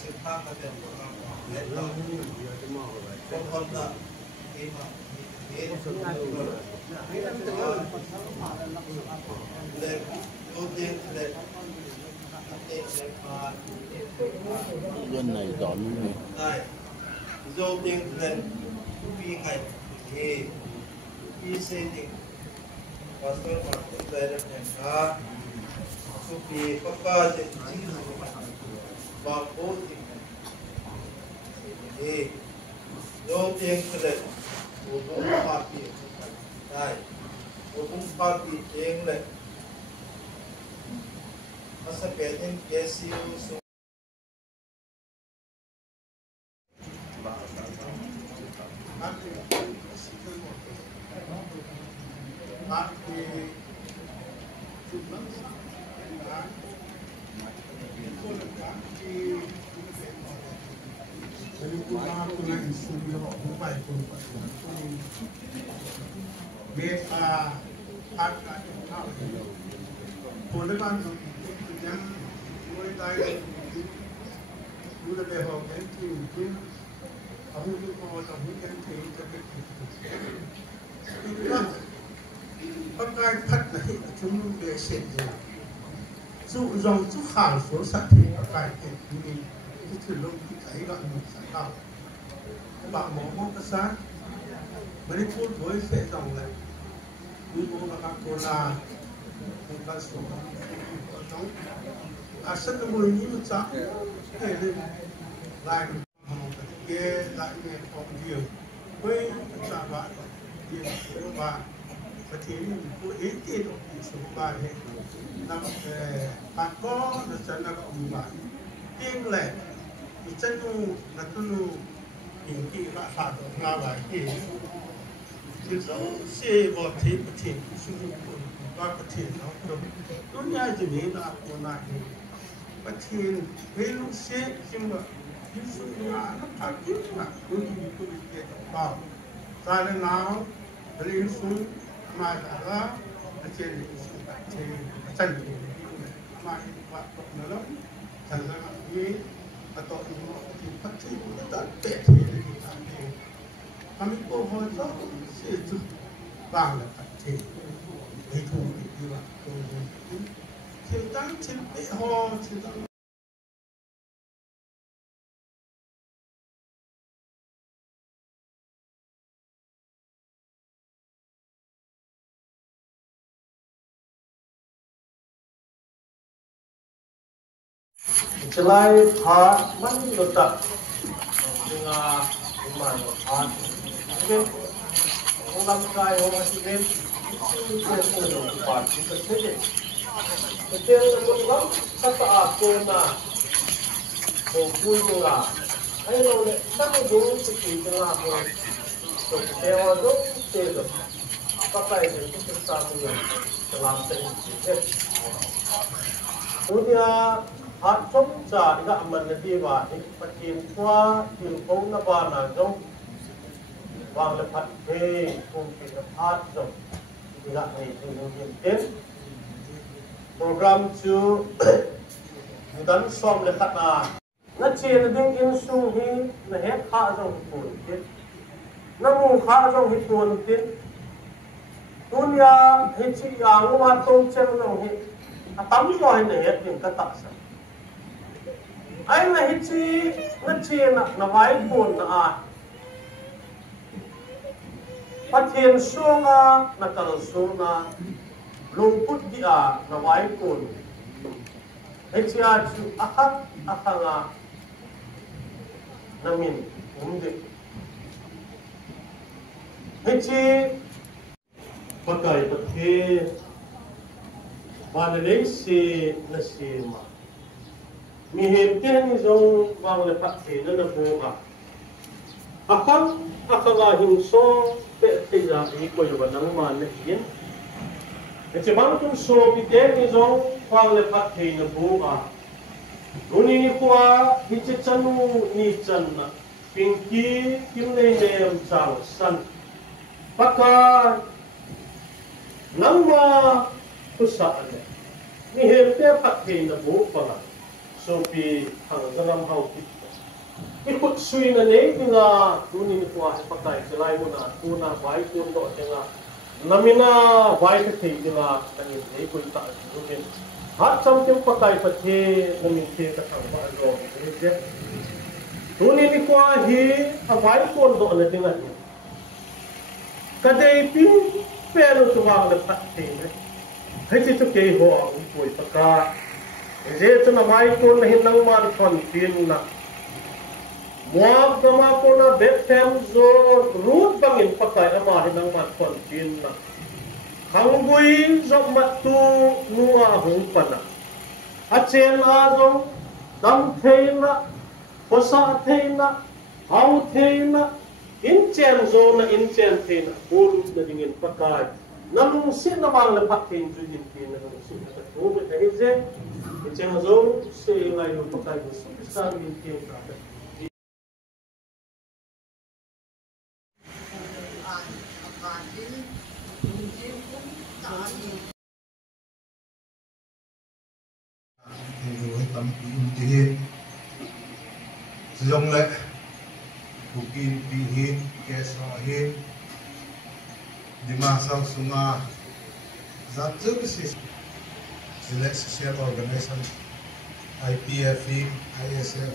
สิบห้าก็เป็นเล็กต่อคนคนละที่มาเล็กตัวเด็กเล็กเด็กเล็กมาdân này dọn này đây dâu tiếng ล็กปีไงที่xây dựng và tôi mà cũng về được nhà cá số vì có ca thì chỉ và cố thì dâu tiếng ล็กcủa cũng phát triển đây của cũng phát triển tiếng ล็กnó sẽ kể đến cái siêu số dụ dòng chút khảo số sạch thì các bài thể mình cái thử lông thì thấy đoạn một sản phẩm bạn mổ mong các sát mới đi phút với sẽ dòng này như bố và các cô là một ca số ở trong rất là mùi như một chắc để lên lại một cái lại nghe phòng nhiều với trả bạn tiền của bạn và thế mình có ý tiền của số bài này nằm bạn có là chân là cộng bạn tiên lệ thì chân nu là tu nu những cái bạn phạt ở nga bài thì giống xe vào thế có thể sử dụng và có thể nó được đúng như thế này là của này có thể với lúc xe nhưng mà những sự nó phát triển là cũng như cái việc bảo ra lên nào lên xuống mà là trên trên chân mà bạn nó lắm thành ra như atau ibu thì phát triển của ta tệ thì kami có hơi rất sẽ giúp vàng là phát triển để thu được như vậy thì tăng trên bệ ho thì tăng Selain hal mana letak dengan iman hal, mungkin orang kaya orang sini itu perlu dipakai sesuatu. Betul betul kata aku na, bukan gula. Ayo ni, sama dulu sekitar tengah pun. So, dewa tu tidak. Pakai itu kita punya selamatan. Kemudian hạt chống trả đi gặp mình là đi vào thì phát triển qua truyền thống nó vào là giống vàng là phát thế cùng thì là hạt giống thì gặp này thì nó hiện tiến program chú đánh xong là khát à nó chỉ là đứng in sung hi là hết khá giống cuốn tiến nó mùng khá giống hi cuốn tiến dunia hi chỉ yang mà tôn chân giống hi tắm rồi để hết những cái tác sản anh là hít chi nó chia nó vái buồn à phát hiện xuống nó cần xuống lung put đi nó vái buồn hít chi chú akang nó mình đi hít chi bắt cái bắt thế và lấy xì nó xì mà mi hem ten zong wang le pat the na bo akanga hin so pe te ja i ko yo nang man le yin e che bang tum so pi ten zong wang le pat the na bo runi ni kwa hi che chanu ni chan na pinki kim le nem chang san paka nang ma tu sa le mi hem te pat the na bo pa so pi hang zanam hau ki ikut sui na ne tinga tuni ni kwa he pakai selai muna tuna vai kun do tinga namina vai ka thei tinga tani nei kun ta rukin hat sam tem pakai pathe namin the ka thang ba ro je tuni ni kwa hi a vai kun do na tinga kadai pi pero tuwang le pathe ne hei chu ke ho ang poi paka je chu na vai kun na hin nang man thon tin na muak dama ko na betham zo root bangin pakai ama hinang mat kon tin na hangui zo matu nuwa hung pana achen a zo dam theina posa theina hau theina in chen zo na in chen theina bol na dingin pakai nalung sin na mang le pakin ju din tin na su ta to be he je chen zo se lai no pakai su sa min tin ka tâm tin hiền dòng lệ bukin pi hiền kesa hiền dimasa sunga zat juga sih select social organization IPF ISF